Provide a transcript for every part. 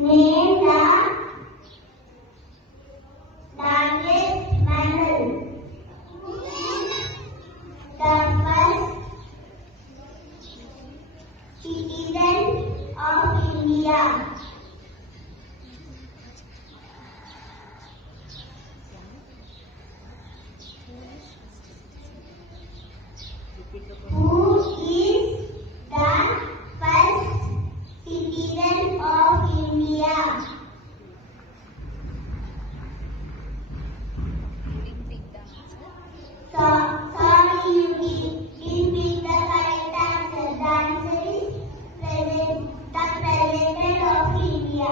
Name the largest mammal. The first citizen of India. Who is the first citizen of India? Sorry, you didn't pick the correct answer. The answer is the President of India.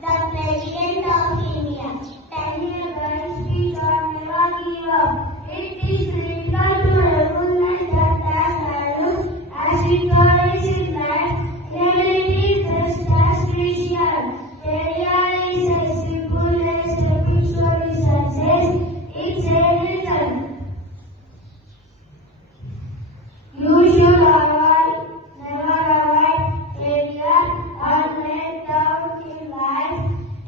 The President of India. 10 years girls speak or never give up. It is critical to recognize that values as victorious in life, humility is as crucial. Failure is as simple as stepping story success. It's a return. You should never avoid failure or let down in life.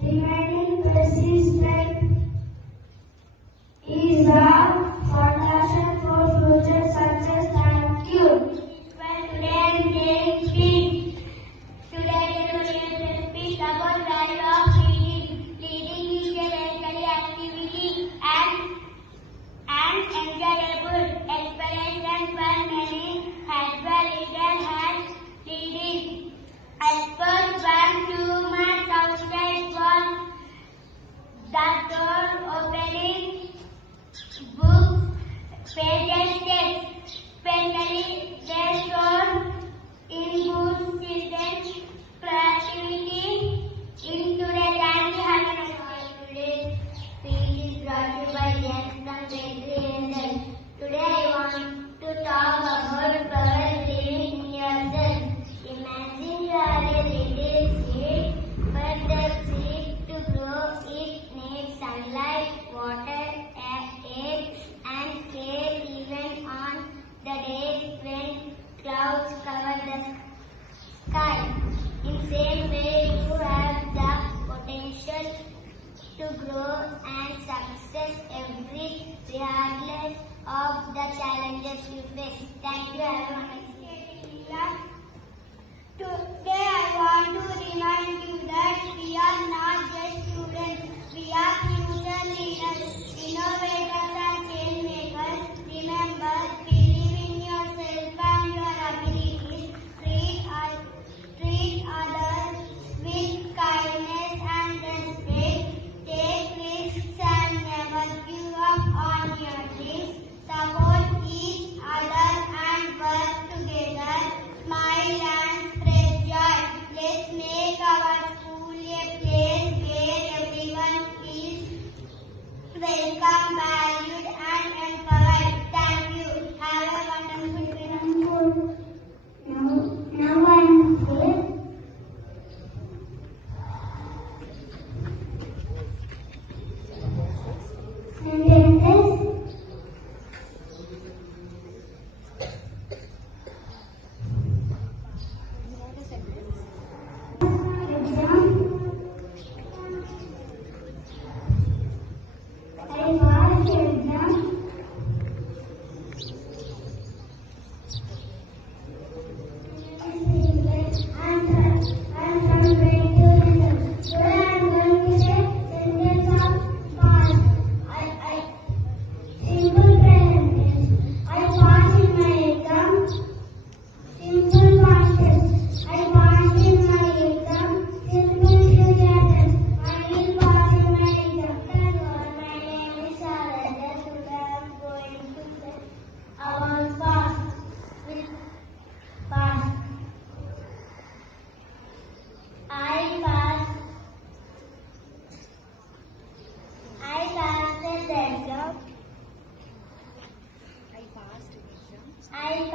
Remaining persistent is the foundation for future success. Thank you. Well, today I'm saying speak. Today I'm going to speak about value of leading. Leading is a very activity and enjoyable experience for many. Hazel leader has leading. I spent 1-2 months outside for the door opening books, pages, text, especially they shown in books, children, creativity. In today's time, we have today's speech is brought to you by James from Hazel. Today I want to talk about power living in yourself. Imagine you are a little seed. For the seed to grow, it needs sunlight, water, air, and care even on the days when clouds cover the sky. In same way, you have the potential to grow and success regardless of the challenges you face. Thank you, everyone. Today I want to remind you that we are not just students, we are future leaders, innovators and change makers. Remember, believe in yourself and your abilities. Treat others with kindness and respect. Take risks and never give up on your dreams. Support each other and work together. Smile and spread joy. Let's make our school a place where everyone feels welcome, valued and empowered. Thank you. Have a wonderful day. Now I'm here. Sentences. I